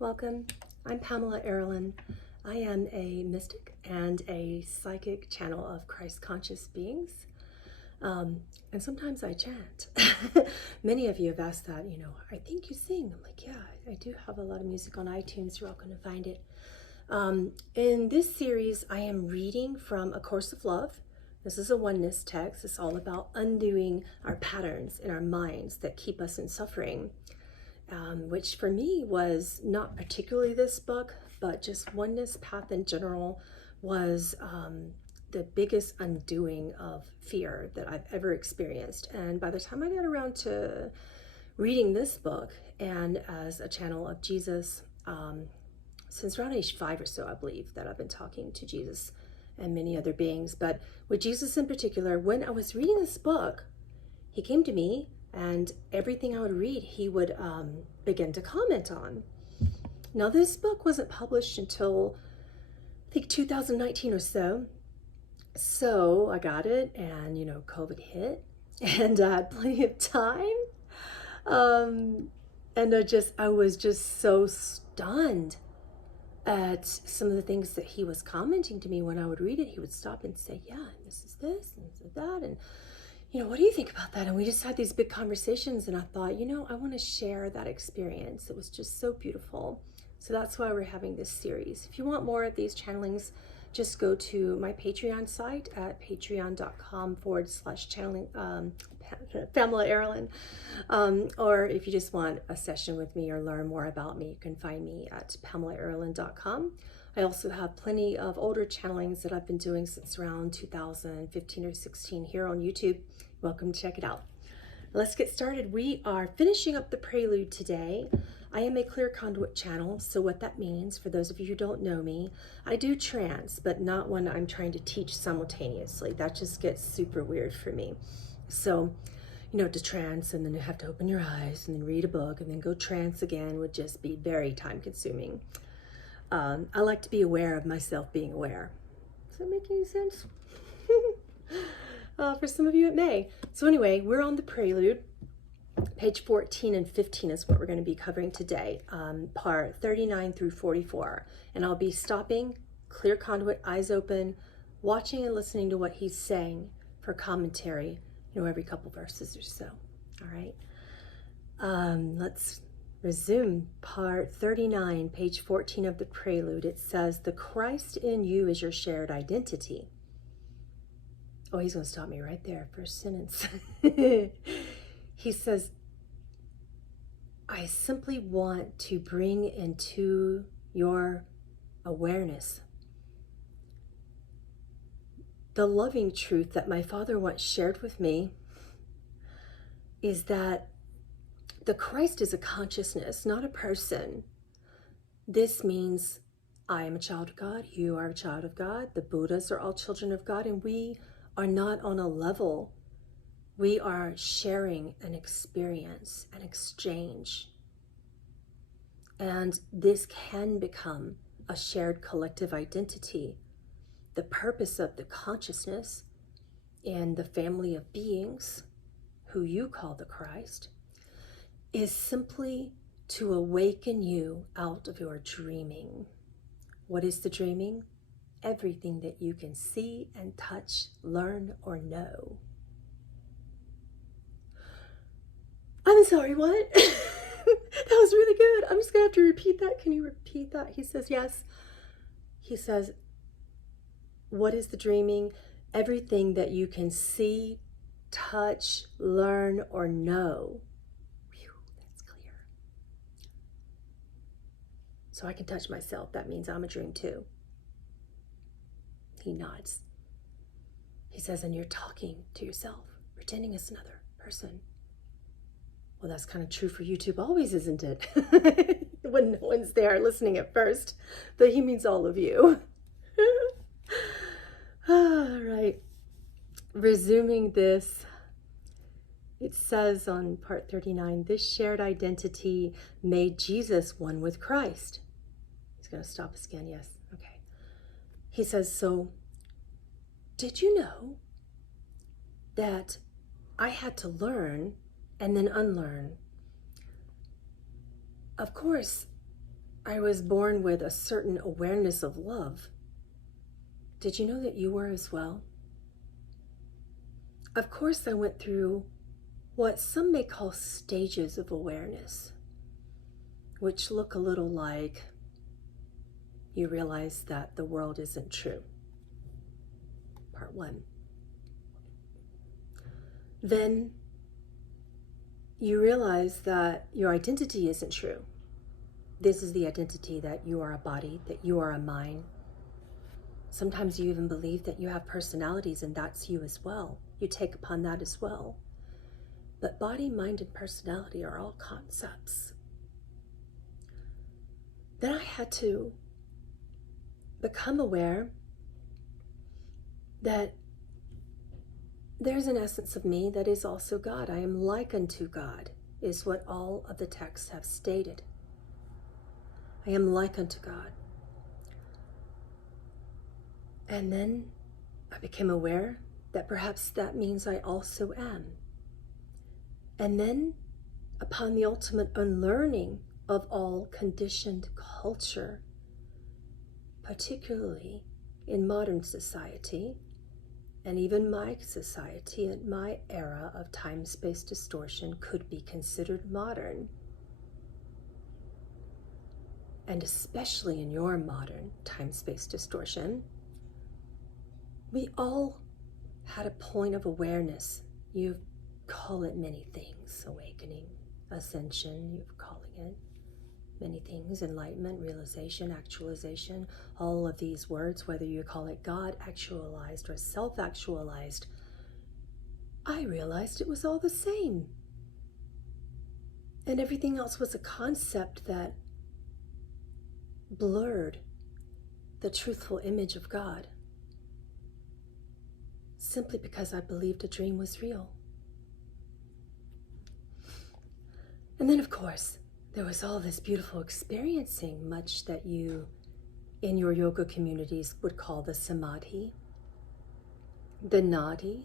Welcome. I'm Pamela Aaralyn. I am a mystic and a psychic channel of Christ conscious beings. And sometimes I chant. Many of you have asked that, I think you sing. I'm like, yeah, I do have a lot of music on iTunes. You're all going to find it. In this series, I am reading from A Course of Love. This is a oneness text. It's all about undoing our patterns in our minds that keep us in suffering. Which for me was not particularly this book, but just Oneness Path in general was the biggest undoing of fear that I've ever experienced. And by the time I got around to reading this book, and as a channel of Jesus, since around age 5 or so, I believe that I've been talking to Jesus and many other beings, but with Jesus in particular, when I was reading this book, he came to me, and everything I would read, he would begin to comment on. Now, this book wasn't published until, I think, 2019 or so. So I got it, and, COVID hit, and I had plenty of time. And I was just so stunned at some of the things that he was commenting to me. When I would read it, he would stop and say, yeah, this is this, and this is that, and what do you think about that? And we just had these big conversations, and I thought, I want to share that experience. It was just so beautiful. So that's why we're having this series. If you want more of these channelings, just go to my Patreon site at patreon.com/channeling Pamela Aaralyn. Or if you just want a session with me or learn more about me, you can find me at PamelaAaralyn.com. I also have plenty of older channelings that I've been doing since around 2015 or 16 here on YouTube. Welcome to check it out. Let's get started. We are finishing up the prelude today. I am a clear conduit channel, so what that means, for those of you who don't know me, I do trance, but not when I'm trying to teach simultaneously. That just gets super weird for me. So, to trance and then you have to open your eyes and then read a book and then go trance again would just be very time consuming. I like to be aware of myself being aware. Does that make any sense? For some of you, it may. So anyway, we're on the prelude. Page 14 and 15 is what we're going to be covering today, part 39 through 44. And I'll be stopping, clear conduit, eyes open, watching and listening to what he's saying for commentary, every couple verses or so. All right. Let's resume part 39, page 14 of the prelude. It says, the Christ in you is your shared identity. Oh, he's going to stop me right there. First sentence. He says, I simply want to bring into your awareness the loving truth that my Father once shared with me, is that the Christ is a consciousness, not a person. This means I am a child of God, you are a child of God, the Buddhas are all children of God, and we are not on a level. We are sharing an experience, an exchange. And this can become a shared collective identity. The purpose of the consciousness in the family of beings, who you call the Christ, is simply to awaken you out of your dreaming. What is the dreaming? Everything that you can see and touch, learn, or know. I'm sorry, what? That was really good. I'm just going to have to repeat that. Can you repeat that? He says, yes. He says, what is the dreaming? Everything that you can see, touch, learn, or know. Whew, that's clear. So I can touch myself. That means I'm a dream too. He nods. He says, and you're talking to yourself, pretending it's another person. Well, that's kind of true for YouTube always, isn't it? When no one's there listening at first. But he means all of you. All right. Resuming this, it says on part 39, this shared identity made Jesus one with Christ. He's going to stop us again. Yes. Okay. He says, so did you know that I had to learn and then unlearn? Of course, I was born with a certain awareness of love. Did you know that you were as well? Of course, I went through what some may call stages of awareness, which look a little like you realize that the world isn't true. Part 1. Then you realize that your identity isn't true. This is the identity that you are a body, that you are a mind. Sometimes you even believe that you have personalities and that's you as well. You take upon that as well. But body, mind, and personality are all concepts. Then I had to become aware that there's an essence of me that is also God. I am like unto God, is what all of the texts have stated. I am like unto God. And then I became aware that perhaps that means I also am. And then, upon the ultimate unlearning of all conditioned culture, particularly in modern society, and even my society and my era of time-space distortion could be considered modern. And especially in your modern time-space distortion, we all had a point of awareness. You call it many things: awakening, ascension, you're calling it many things: enlightenment, realization, actualization, all of these words, whether you call it God actualized or self-actualized. I realized it was all the same. And everything else was a concept that blurred the truthful image of God, simply because I believed a dream was real. And then, of course, there was all this beautiful experiencing, much that you, in your yoga communities, would call the samadhi, the nadi,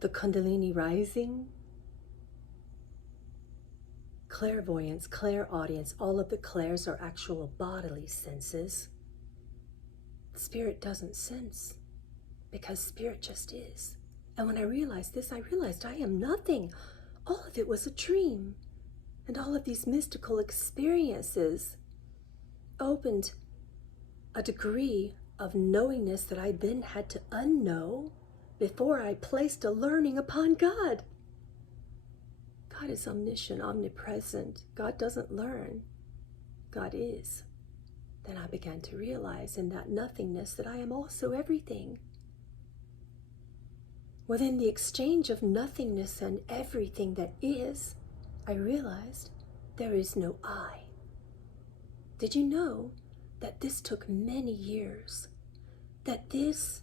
the kundalini rising, clairvoyance, clairaudience. All of the clairs are actual bodily senses. Spirit doesn't sense, because spirit just is. And when I realized this, I realized I am nothing. All of it was a dream. And all of these mystical experiences opened a degree of knowingness that I then had to unknow before I placed a learning upon God. God is omniscient, omnipresent. God doesn't learn. God is. Then I began to realize in that nothingness that I am also everything. Within the exchange of nothingness and everything that is, I realized there is no I. Did you know that this took many years? That this,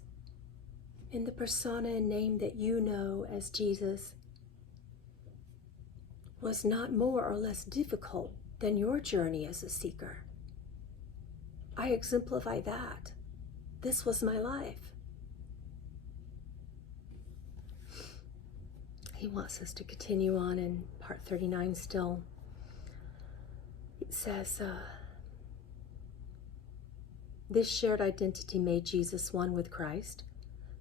in the persona and name that you know as Jesus, was not more or less difficult than your journey as a seeker? I exemplify that. This was my life. He wants us to continue on in part 39 still. It says, this shared identity made Jesus one with Christ.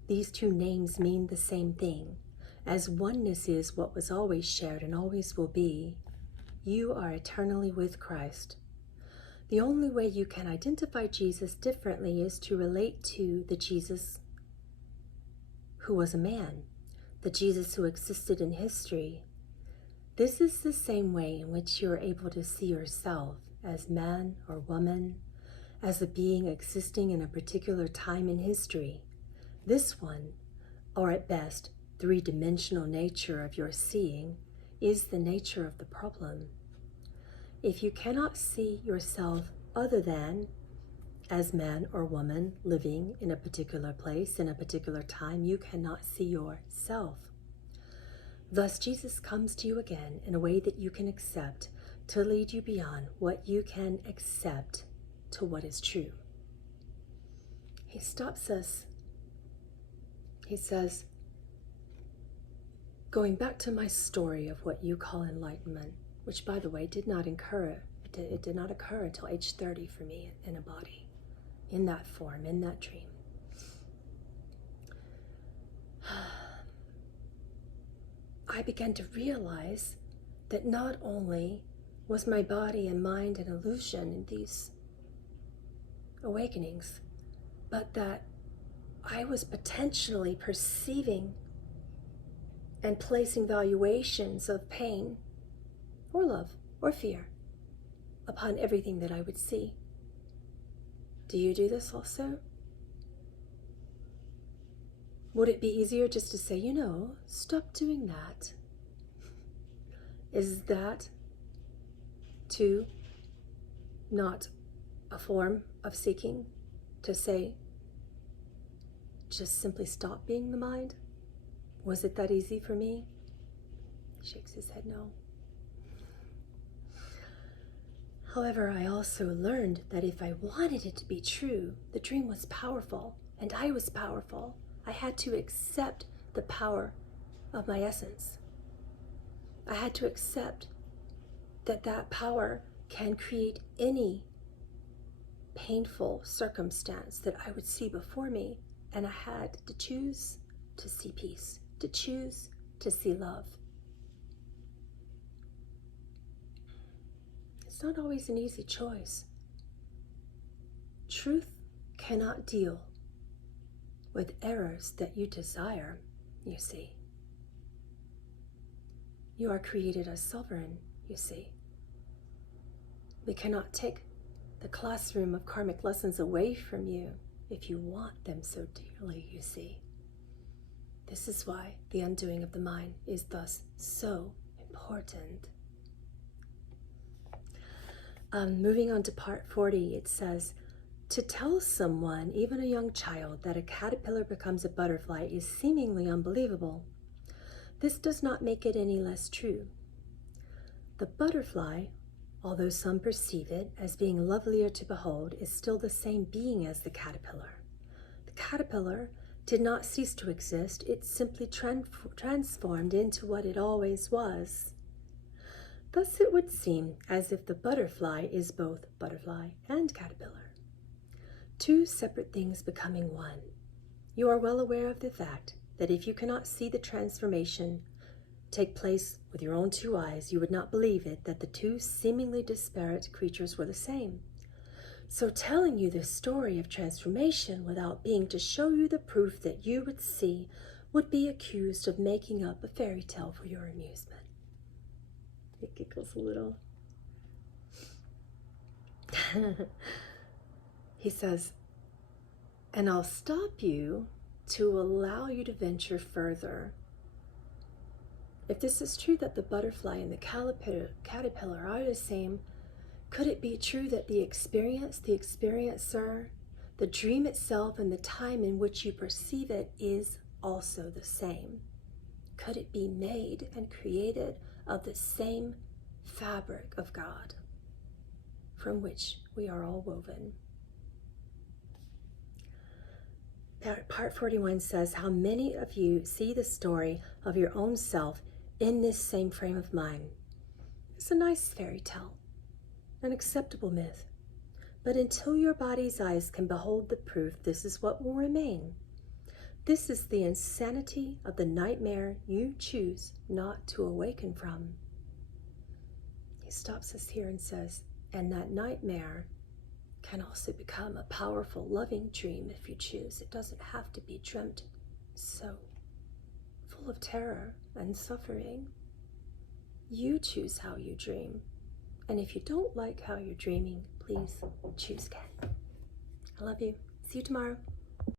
These two names mean the same thing. As oneness is what was always shared and always will be, you are eternally with Christ. The only way you can identify Jesus differently is to relate to the Jesus who was a man, the Jesus who existed in history. This is the same way in which you are able to see yourself as man or woman, as a being existing in a particular time in history. This one, or at best, three-dimensional nature of your seeing, is the nature of the problem. If you cannot see yourself other than as man or woman living in a particular place, in a particular time, you cannot see yourself. Thus, Jesus comes to you again in a way that you can accept, to lead you beyond what you can accept to what is true. He stops us. He says, going back to my story of what you call enlightenment, which, by the way, did not It did not occur until age 30 for me in a body, in that form, in that dream. I began to realize that not only was my body and mind an illusion in these awakenings, but that I was potentially perceiving and placing valuations of pain or love or fear upon everything that I would see. Do you do this also? Would it be easier just to say, stop doing that? Is that too not a form of seeking to say, just simply stop being the mind? Was it that easy for me? He shakes his head no. However, I also learned that if I wanted it to be true, the dream was powerful and I was powerful. I had to accept the power of my essence. I had to accept that that power can create any painful circumstance that I would see before me, and I had to choose to see peace, to choose to see love. It's not always an easy choice. Truth cannot deal with errors that you desire, you see. You are created as sovereign, you see. We cannot take the classroom of karmic lessons away from you if you want them so dearly, you see. This is why the undoing of the mind is thus so important. Moving on to part 40, it says, to tell someone, even a young child, that a caterpillar becomes a butterfly is seemingly unbelievable. This does not make it any less true. The butterfly, although some perceive it as being lovelier to behold, is still the same being as the caterpillar. The caterpillar did not cease to exist, it simply transformed into what it always was. Thus it would seem as if the butterfly is both butterfly and caterpillar, two separate things becoming one. You are well aware of the fact that if you cannot see the transformation take place with your own two eyes, you would not believe it that the two seemingly disparate creatures were the same. So telling you the story of transformation without being to show you the proof that you would see would be accused of making up a fairy tale for your amusement. It giggles a little. He says, and I'll stop you to allow you to venture further. If this is true that the butterfly and the caterpillar are the same, could it be true that the experience, the experiencer, the dream itself, and the time in which you perceive it is also the same? Could it be made and created of the same fabric of God from which we are all woven? Part 41 says, how many of you see the story of your own self in this same frame of mind? It's a nice fairy tale, an acceptable myth. But until your body's eyes can behold the proof, this is what will remain. This is the insanity of the nightmare you choose not to awaken from. He stops us here and says, and that nightmare can also become a powerful, loving dream if you choose. It doesn't have to be dreamt so full of terror and suffering. You choose how you dream. And if you don't like how you're dreaming, please choose again. I love you. See you tomorrow.